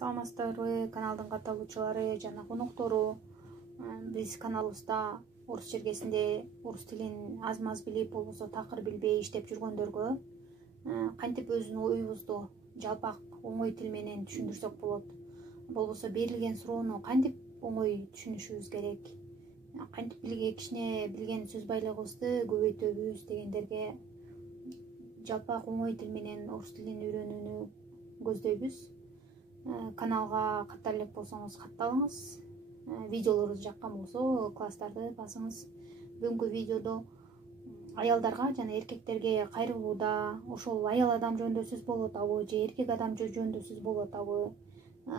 Саламатсыздарбы каналдын катталуучулары жана коноктору. Биз каналыбызда орус чергесинде орус тилин аз-маз билип, болбосо такыр билбей иштеп жүргөндөргө кантип өзүнүн оюбузду жалпак оңой тил менен түшүндүрсөк болот, болбосо берилген суроону кантип оңой түшүнүшүбүз керек, кантип кичине билген сөз байлыгыбызды көбөйтөбүз дегендерге жалпак оңой тил менен орус тилин үйрөнүүнү көздөйбүз. Каналга каттар элек болсоңуз катталыңыз. Видеолорубуз жаккан болсо класстарды басыңыз. Бүгүнкү видеодо аялдарга жана эркектерге кайрылууда ошол аял адам жөнүндө сөз болуп атабы же эркек адам жөнүндө сөз болуп атабы,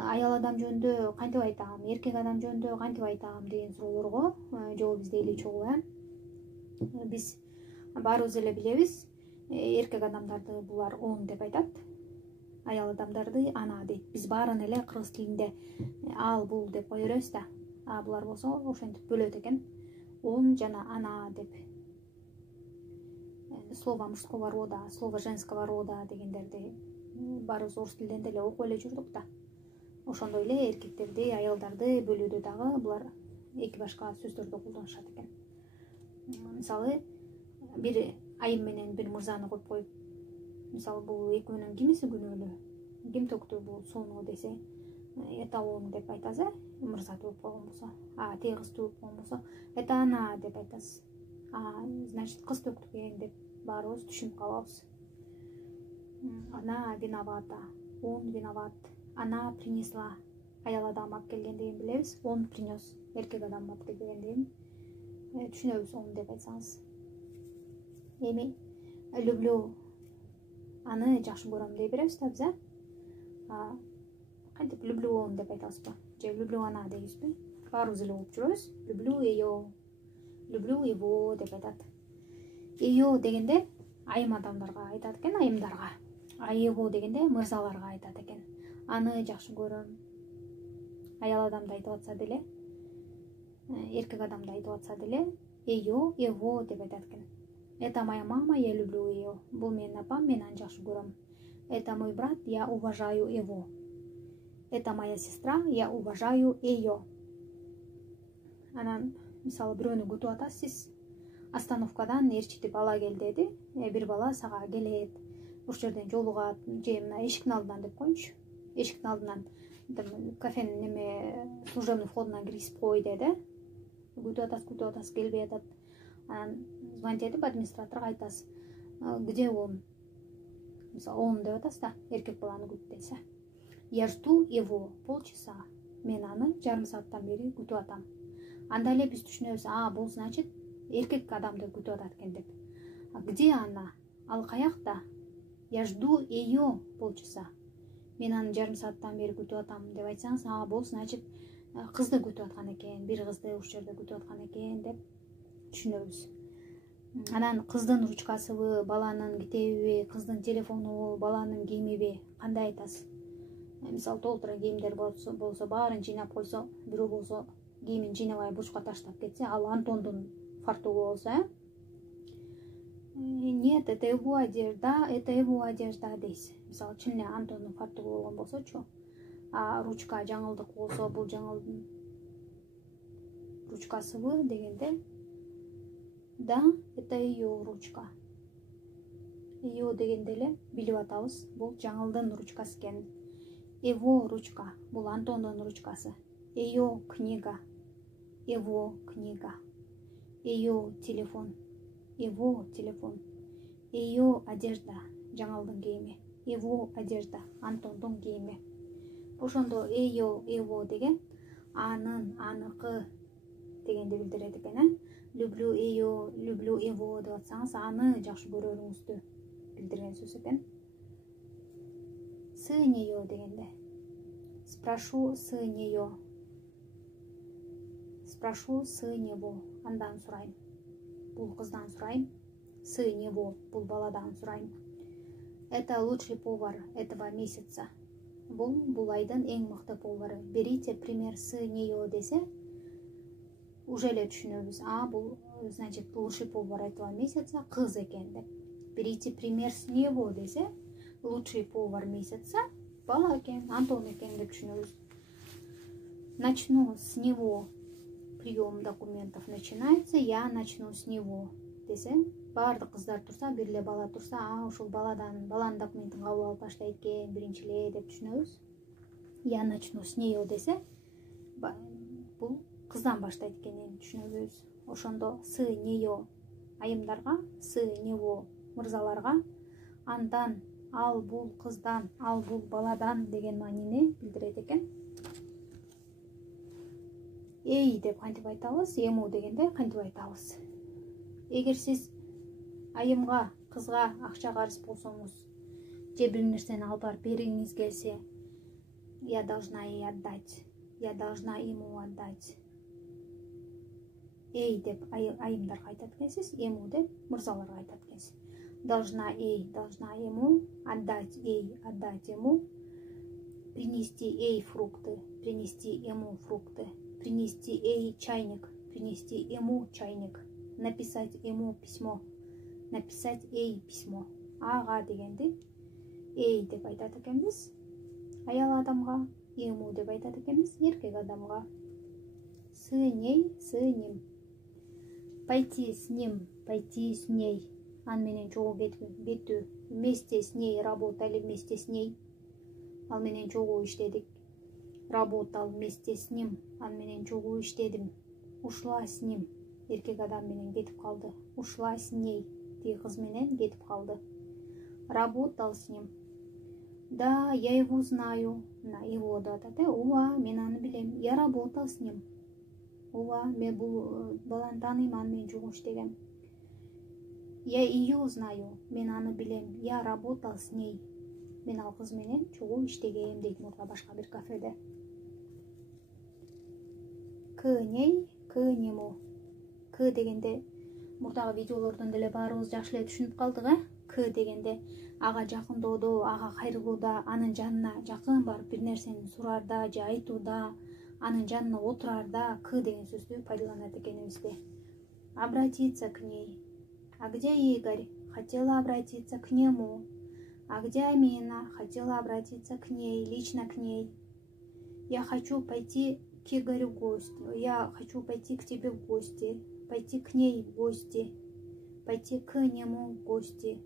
аял адам жөнүндө кантип айтам, эркек адам жөнүндө кантип айтам деген суроолорго жооп издейли чогуу. Биз баарыбыз эле билебиз, эркек адамдарды булар он деп айтат, аял адамдарды ана дейт. Биз баарын эле кыргыз тилинде ал бул деп кое беребиз да, булар болсо ошентип бөлөт экен. Он жана ана деп. Слово мужского рода, слово женского рода дегендерди баарыбыз орус тилинде эле окуп эле жүрдүк да. Ошондой эле эркектерди, аялдарды бөлүүдө дагы булар эки башка сөздөрдү колдонушат экен. Мисалы, бир айым менен бир мырзаны коюп коюп, мисалы бул экөөнүн кимиси күнөөлүү, ким төктү бул сууну десе, это он деп айтасыз, мырза төгүп койгон болсо, тиги кыз төгүп койгон болсо, это она деп айтасыз. Значит, кыз төктү экен деп баарыбыз түшүнүп калабыз. Она виновата, он виноват, она принесла, аял адам алып келгендигин билебиз, он принес, эркек адам алып келгендигин түшүнөбүз, он деп айтсаңыз. Эми люблю, аны жакшы көрөм дей беребиз да биз, кантип люблю он деп айтасызбы, же люблю она дейбизби? Баарыбыз эле угуп жүрөбүз. Люблю ее, люблю его деп айтат. Ее дегенде айым адамдарга айтат экен, айымдарга. А его дегенде мырзаларга айтат экен. Аны жакшы көрөм. Аял адамды айтып атса деле, эркек адамды айтып атса деле, ее, его деп айтат экен. Это моя мама, я люблю ее. Бул менин апам, мен аны жакшы көрөм. Это мой брат, я уважаю его. Это моя сестра, я уважаю ее. Анан, мисалы, бирөөнү күтүп атасыз, остановкадан ээрчитип ала кел деди. Бир бала сага келет, ушул жерден жолугат, же мына эшиктин алдынан деп коеюнчу. Эшиктин алдынан кафенин служебный входунан киргизип кой деди. Күтүп атасыз, келбей атат. Анан звонить этип администраторго айтасыз, где он? Мисалы, он деп атасыз да, эркек баланы күт десе. Я жду его полчаса. Мен аны жарым сааттан бери күтүп атам. Анда эле биз түшүнөбүз, бул значит эркек адамды күтүп атат экен деп. Где она? Ал каякта? Я жду ее полчаса. Мен аны жарым сааттан бери күтүп атам деп айтсаңыз, бул значит кызды күтүп аткан экен, бир кызды ушул жерде күтүп аткан экен деп түшүнөбүз. Анан кыздын ручкасыбы, баланын китебиби, кыздын телефонубу, баланын кийимиби кандай айтасыз? Мисалы, толтура кийимдер болсо баарын жыйнап койсо, бирөө болсо кийимин жыйнабай бурчка таштап кетсе, ал Антондун фартугу болсо, нет, это его одежда дейсиз. Мисалы, чын эле Антондун фартугу болгон болсочу, ручка жаңылдык болсо, бул жаңылдын ручкасыбы дегенде, да, это ее ручка. Ее дегенде эле билип атабыз, бул жаңылдын ручкасы экен. Его ручка, бул Антондун ручкасы. Ее книга, его книга. Ее телефон, его телефон. Ее одежда, жаңылдын кийими. Его одежда, Антондун кийими. Ошондо ее, его деген анын, аныкы дегенди билдирет экен. Люблю ее, люблю его деп атсаңыз, аны жакшы көрөрүңүздү билдирген сөз экен. С нее дегенде, спрошу с нее, спрошу с него, андан сурайм, бул кыздан сурайм, с него, бул баладан сурайм. Это лучший повар этого месяца, бул айдын эң мыкты повары. Берите пример с нее десе, уже эле түшүнөбүз, бул значит лучший повар этого месяца кыз экен деп. Берите пример с него десе, лучший повар месяца бала экен, Антон экен деп түшүнөбүз. Начну с него. Прием документов начинается. Я начну с него десе, баардык кыздар турса, бир эле бала турса, ушул баланын документин кабыл алып баштайт экен биринчи эле деп түшүнөбүз. Я начну с нее десе, бул кыздан баштайт экенин түшүнөбүз. Ошондо с нее айымдарга, с него мырзаларга, андан, ал бул кыздан, ал бул баладан деген маанини билдирет экен. Эй деп кантип айтабыз? Ему дегенде кантип айтабыз? Эгер сиз айымга, кызга акча карыз болсоңуз, же бир нерсени алып барып бергиңиз келсе, я должна ей отдать, я должна ему отдать. Эй деп айымдарга айтат экенсиз, ему деп мырзаларга айтат экенсиз. Должна ей, должна ему, отдать ей, отдать ему, принести ей фрукты, принести ему фрукты, принести ей чайник, принести ему чайник, написать ему письмо, написать ей письмо. Ага дегенди эй деп айтат экенбиз аял адамга, ему деп айтат экенбиз эркек адамга. С ней, с ним. Пойти с ним, пойти с ней. Ан менен чогуу кетүү. Вместе с ней работали, вместе с ней. Ал менен чогуу иштедик. Работал вместе с ним. Ан менен чогуу иштедим. Ушла с ним. Эркек адам менен кетип калды. Ушла с ней. Тиги кыз менен кетип калды. Работал с ним. Да, я его знаю. На его да атат. Ооба, мен аны билем. Я работал с ним. Ооба, мен бул баланы тааныйм, аны менен чогуу иштегем. Я ее знаю. Мен аны билем. Я работал с ней. Мен ал кыз менен чогуу иштегем дейт мурда башка бир кафеде. К ней, к нему. К дегенде мурдагы видеолордон деле баарыбыз жакшы эле түшүнүп калдык, К дегенде ага жакындоодо, ага кайрылууда, анын жанына жакын барып бир нерсени сураарда же айтууда, анын жанына отураарда К деген сөздү пайдаланат экенибизди. Обратиться к ней. А где Игорь? Хотела обратиться к нему. А где Амина? Хотела обратиться к ней, лично к ней. Я хочу пойти к Игорю в гости. Я хочу пойти к тебе в гости. Пойти к ней в гости. Пойти к нему в гости.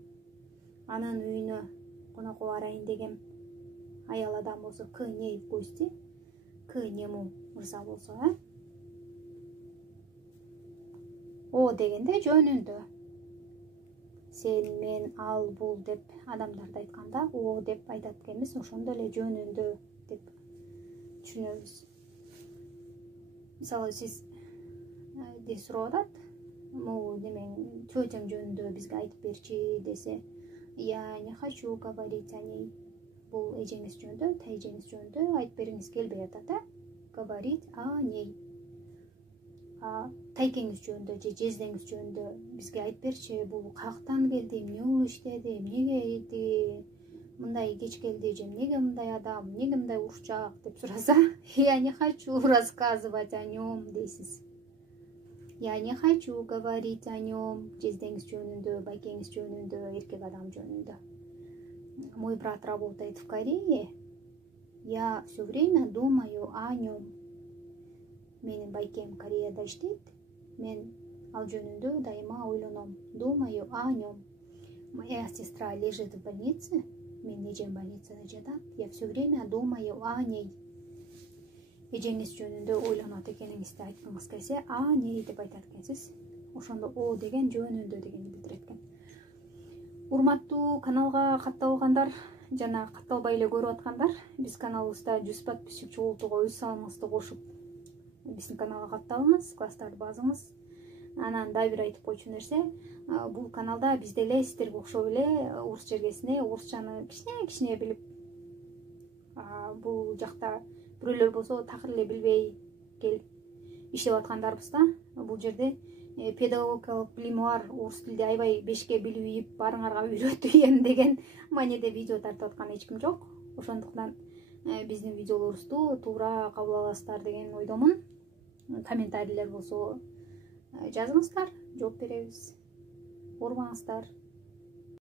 Анын үйүнө конокко барайын дегем. Аял адам болсо к ней в гости. К нему мырза болсо, О дегенде жөнүндө. Сен, мен, ал, бул деп адамдарды айтканда о деп айтат экенбиз, ошондо эле жөнүндө деп түшүнөбүз. Мисалы сиз де сурап атат, могу демең тетям жөнүндө бизге айтып берчи десе, я не хочу говорить о ней. Бул эжеңиз жөнүндө, тайжеңиз жөнүндө айтып бергиңиз келбей атат, Говорить о ней. Тайкеңиз жөнүндө же жездеңиз жөнүндө бизге айтып берчи, бул каяктан келди, эмне болуп иштеди, эмнеге мындай кеч келди, же эмнеге мындай адам, эмнеге мындай урчак деп сураса, я не хочу рассказывать о нем дейсиз. Я не хочу говорить о нем. Жездеңиз жөнүндө, байкеңиз жөнүндө, эркек адам жөнүндө. Мой брат работает в Корее. Я все время думаю о нем. Менин байкем Кореяда иштейт. Мен ал жөнүндө дайыма ойлоном. Думаю о нем. Моя сестра лежит в больнице. Мен эжем больницада жатат. Я все время думаю о ней. Эжеңиз жөнүндө ойлонот экениңизди айткыңыз келсе, о ней деп айтат экенсиз. Ошондо о деген жөнүндө дегенди билдирет экен. Урматтуу каналга катталгандар жана катталбай эле көрүп аткандар, биз каналыбызда 100 подписчик чогултууга өз салымыңызды кошуп, биздин каналга катталыңыз, класстарды базыңыз. Анан дагы бир айтып койчу нерсе, бул каналда биз деле сиздерге окшоп эле орус чергесине, орусчаны кичине билип, бул жакта бирөөлөр болсо такыр эле билбей келип иштеп аткандарбыз да. Бул жерде педагогикалык билими бар, орус тилди аябай бешке билип, барыңарга үйрөтөйүн деген мааниде видео тартып аткан эч ким жок. Ошондуктан биздин видеолорубузду туура кабыл аласыздар деген ойдомун. Комментарийлер болсо жазыңыздар, жооп беребиз. Урмаңыздар.